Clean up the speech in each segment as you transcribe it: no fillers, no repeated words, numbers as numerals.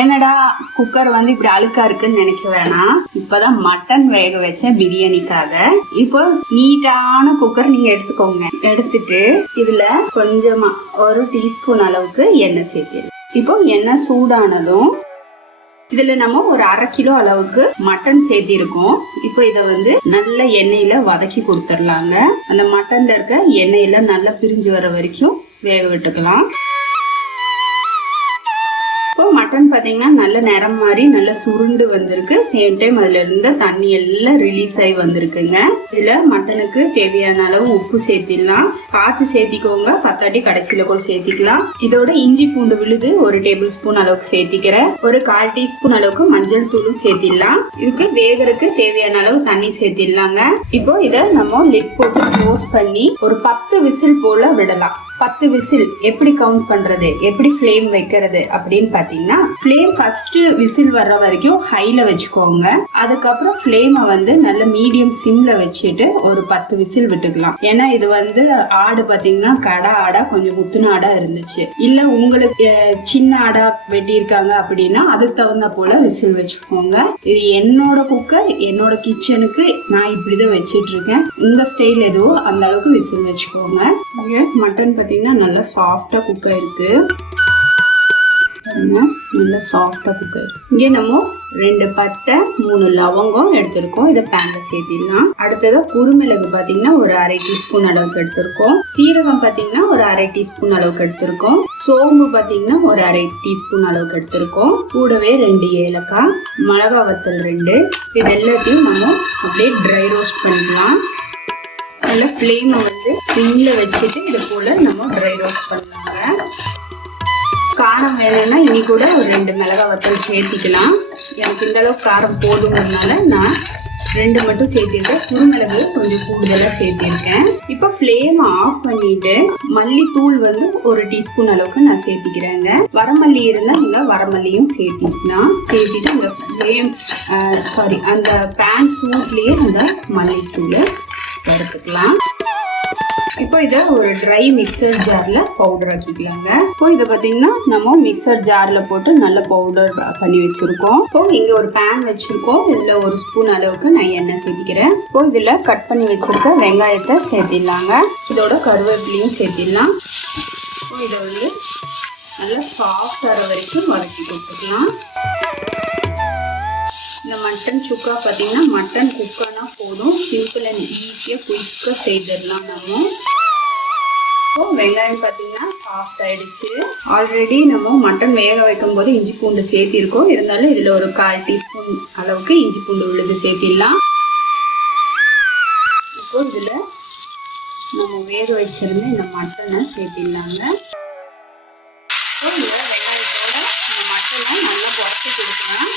என்னடா குக்கர் வந்து இப்படி அழுக்கா இருக்குன்னு நினைக்க வேணாம். இப்பதான் மட்டன் வேக வச்சேன் பிரியாணிக்காக. இப்போ நீட்டான குக்கர் நீங்க எடுத்துக்கோங்க. எடுத்துட்டு இதுல கொஞ்சமா 1 டீஸ்பூன் அளவுக்கு எண்ணெய் சேர்த்திரு. இப்போ எண்ணெய் சூடானதும் இதுல நம்ம ஒரு 1/2 கிலோ அளவுக்கு மட்டன் சேர்த்திருக்கோம். இப்போ இதை வந்து நல்ல எண்ணெயில வதக்கி கொடுத்துடலாங்க. அந்த மட்டன்ல இருக்க எண்ணெயில நல்லா பிரிஞ்சு வர வரைக்கும் வேக விட்டுக்கலாம். இப்போ மட்டன் பார்த்தீங்கன்னா நல்ல நிறம் மாதிரி நல்ல சுருண்டு வந்திருக்கு. சேம் டைம் அதுல இருந்த தண்ணி எல்லாம் ரிலீஸ் ஆகி வந்திருக்குங்க. இதுல மட்டனுக்கு தேவையான அளவு உப்பு சேர்த்திடலாம். பார்த்து சேர்த்திக்கோங்க, பத்தாட்டி கடைசியில கூட சேர்த்திக்கலாம். இதோட இஞ்சி பூண்டு விழுது 1 டேபிள் ஸ்பூன் அளவுக்கு சேர்த்திக்கிறேன். ஒரு 1/4 டீஸ்பூன் அளவுக்கு மஞ்சள் தூளும் சேர்த்திடலாம். இதுக்கு வேகறதுக்கு தேவையான அளவு தண்ணி சேர்த்திடலாங்க. இப்போ இதை நம்ம லிட் போட்டு க்ளோஸ் பண்ணி ஒரு 10 விசில் போல விடலாம். 10 விசில் எப்படி கவுண்ட் பண்றது, எப்படி ஃப்ளேம் வைக்கிறது அப்படின்னு பாத்தீங்கன்னா, ஃப்ளேம் ஃபர்ஸ்ட் விசில் வர்ற வரைக்கும் ஹைல வச்சுக்கோங்க. அதுக்கப்புறம் ஃப்ளேமை வந்து நல்ல மீடியம் சிம்ல வச்சுட்டு ஒரு 10 விசில் விட்டுக்கலாம். ஏன்னா இது வந்து ஆடு பாத்தீங்கன்னா கடா ஆடா கொஞ்சம் முத்துன ஆடா இருந்துச்சு. இல்ல உங்களுக்கு சின்ன ஆடா வெட்டி இருக்காங்க அப்படின்னா அதுக்கு தகுந்த போல விசில் வச்சுக்கோங்க. இது என்னோட குக்கர், என்னோட கிச்சனுக்கு நான் இப்படிதான் வச்சிட்டு இருக்கேன். உங்க ஸ்டைல் எதுவோ அந்த அளவுக்கு விசில் வச்சுக்கோங்க. மட்டன் பார்த்தீங்கன்னா நல்லா சாஃப்டா குக் ஆயிருக்கு. நல்லா சாஃப்டா குக் ஆயிருக்கு. இங்கே நம்ம 2 பட்டை 3 லவங்கம் எடுத்திருக்கோம். இதை பேன்ல சேர்த்திடலாம். அடுத்தது குருமிளகு பார்த்தீங்கன்னா ஒரு 1/2 டீஸ்பூன் அளவுக்கு எடுத்திருக்கோம். சீரகம் பார்த்தீங்கன்னா ஒரு 1/2 டீஸ்பூன் அளவுக்கு எடுத்திருக்கோம். சோம்பு பார்த்தீங்கன்னா ஒரு 1/2 டீஸ்பூன் அளவுக்கு எடுத்திருக்கோம். கூடவே 2 ஏலக்காய், மிளகா வத்தல் 2. இது எல்லாத்தையும் நம்ம அப்படியே ட்ரை ரோஸ்ட் பண்ணிக்கலாம். நல்ல ஃப்ளேமை வந்து சிம்ல வச்சுட்டு இது போல நம்ம ட்ரை ரோஸ்ட் பண்ணலாங்க. காரம் வேணும்னா இனி கூட ஒரு 2 மிளகாய் வத்தல் சேர்த்திக்கலாம். எனக்கு இந்த அளவுக்கு காரம் போதுங்கிறதுனால நான் 2 மட்டும் சேர்த்திருக்கேன். குருமிளகு கொஞ்சம் கூடுதலாக சேர்த்திருக்கேன். இப்போ ஃப்ளேம் ஆஃப் பண்ணிட்டு மல்லித்தூள் வந்து 1 டீஸ்பூன் அளவுக்கு நான் சேர்த்திக்கிறேங்க. வரமல்லி இருந்தால் இங்கே வரமல்லியும் சேர்த்திக்கலாம். சேர்த்திட்டு அந்த ஃப்ளேம் அந்த பேன் சூட்லேயே அந்த மல்லித்தூளை வறுத்துக்கலாம். இப்போ இதை ஒரு ட்ரை மிக்சர் ஜார்ல பவுடர் ஆக்கிக்கலாங்க. இப்போ இதை பார்த்தீங்கன்னா நம்ம மிக்சர் ஜார்ல போட்டு நல்ல பவுடர் பண்ணி வச்சிருக்கோம். இப்போ இங்க ஒரு பேன் வச்சிருக்கோம். இதுல 1 ஸ்பூன் அளவுக்கு நான் எண்ணெய் சேர்த்திக்கிறேன். இப்போ இதுல கட் பண்ணி வச்சிருக்க வெங்காயத்தை சேர்த்திடலாங்க. இதோட கருவேப்பிலையும் சேர்த்திடலாம். இப்போ இதை வந்து நல்லா சாஃப்ட் ஆகிற வரைக்கும் வதக்கி கொடுத்துக்கலாம். இந்த மட்டன் சுக்கா பார்த்தீங்கன்னா மட்டன் குக்கானா போதும், சிம்பிள் அண்ட் ஈஸியாக குயிக்காக செய்திடலாம். நம்ம இப்போ வெங்காயம் பார்த்தீங்கன்னா சாஃப்ட் ஆயிடுச்சு. ஆல்ரெடி நம்ம மட்டன் வேக வைக்கும் போது இஞ்சி பூண்டு சேர்த்திருக்கோம். இருந்தாலும் இதில் ஒரு 1/4 டீஸ்பூன் அளவுக்கு இஞ்சி பூண்டு விழுது சேர்த்திடலாம். இப்போ இதில் நம்ம வேக வச்சிருந்த இந்த மட்டனை சேர்த்திடலாங்க. இப்போ இந்த வெங்காயத்தோட இந்த மட்டனை நல்லா வறுத்து கொடுக்கலாம்.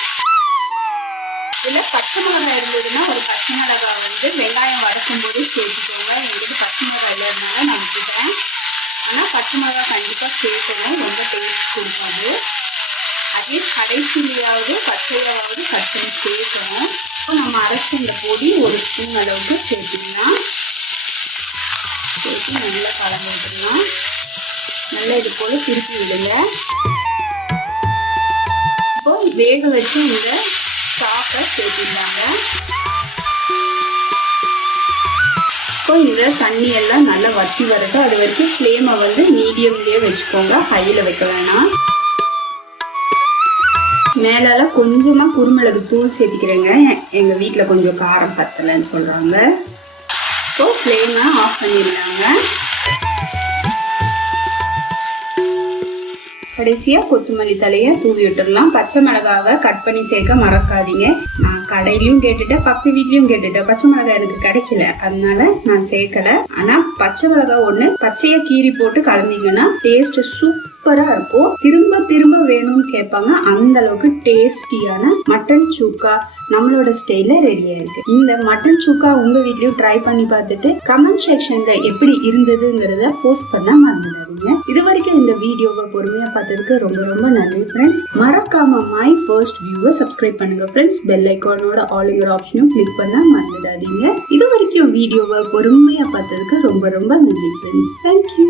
இதில் பச்சை மிளகாய் இருந்ததுன்னா ஒரு பச்சை மிளகாய் வந்து வெங்காயம் வறுக்கும் போது சேர்த்துக்கோங்க. எங்களுக்கு பச்சை மிளகாய் இல்லைனால நான் விட்டுட்டேன். ஆனால் பச்சை மிளகாய் கண்டிப்பாக சேர்க்கணும், ரொம்ப டேஸ்ட் கொடுக்காது. அட்லீஸ்ட் கடைசிலையாவது பச்சையாவது கட் பண்ணி சேர்க்கணும். இப்போ நம்ம அரைச்ச இந்த பொடி 1 ஸ்பூன் அளவுக்கு சேர்த்துக்கலாம். சேர்த்து நல்லா கலந்து விட்டுடலாம். நல்லா இது போல் திருப்பி விடுங்க. இப்போ வேக வச்சு இந்த சாஃப்டா சேர்த்திடலாங்க. இப்போ இந்த தண்ணி எல்லாம் நல்லா வற்றி வரட்டும். அது வரைக்கும் ஃப்ளேமை வந்து மீடியம்லேயே வச்சுக்கோங்க, ஹையில் வைக்க வேணாம். மேலால கொஞ்சமாக குருமிளகு தூள் சேர்த்திக்கிறேங்க. எங்கள் வீட்டில் கொஞ்சம் காரம் பத்தலைன்னு சொல்கிறாங்க. இப்போ ஃப்ளேமை ஆஃப் பண்ணிடலாங்க. கடைசியாக கொத்தமல்லி தலையை தூவி விட்டுடலாம். பச்சை மிளகாவை கட் பண்ணி சேர்க்க மறக்காதீங்க. நான் கடையிலையும் கேட்டுட்டேன், பக்கத்து வீட்லையும் கேட்டுட்டேன். பச்சை மிளகாய் எனக்கு கிடைக்கல, அதனால நான் சேர்க்கல. ஆனால் பச்சை மிளகாய் 1 பச்சையை கீறி போட்டு கலந்தீங்கன்னா டேஸ்ட் சூப்பராக இருக்கும். திரும்ப திரும்ப வேணும்னு கேட்பாங்க. அந்த அளவுக்கு டேஸ்டியான மட்டன் சுக்கா நம்மளோட ஸ்டைல ரெடியா இருக்கு. இந்த மட்டன் சுக்கா உங்க வீட்லயும் ட்ரை பண்ணி பார்த்துட்டு கமெண்ட் செக்ஷன்ல எப்படி இருந்ததுங்கிறத போஸ்ட் பண்ண மறந்துடாதீங்க. இது வரைக்கும் இந்த வீடியோவை பொறுமையா பார்த்ததுக்கு ரொம்ப ரொம்ப நன்றி ஃப்ரெண்ட்ஸ். மறக்காம மை ஃபர்ஸ்ட் வியூவை சப்ஸ்கிரைப் பண்ணுங்க ஃப்ரெண்ட்ஸ். பெல் ஐக்கானோட ஆல்ங்கிற ஆப்ஷனும் கிளிக் பண்ண மறந்துடாதீங்க. இது வரைக்கும் வீடியோவை பொறுமையா பார்த்ததுக்கு ரொம்ப ரொம்ப நன்றி ஃப்ரெண்ட்ஸ். தேங்க்யூ.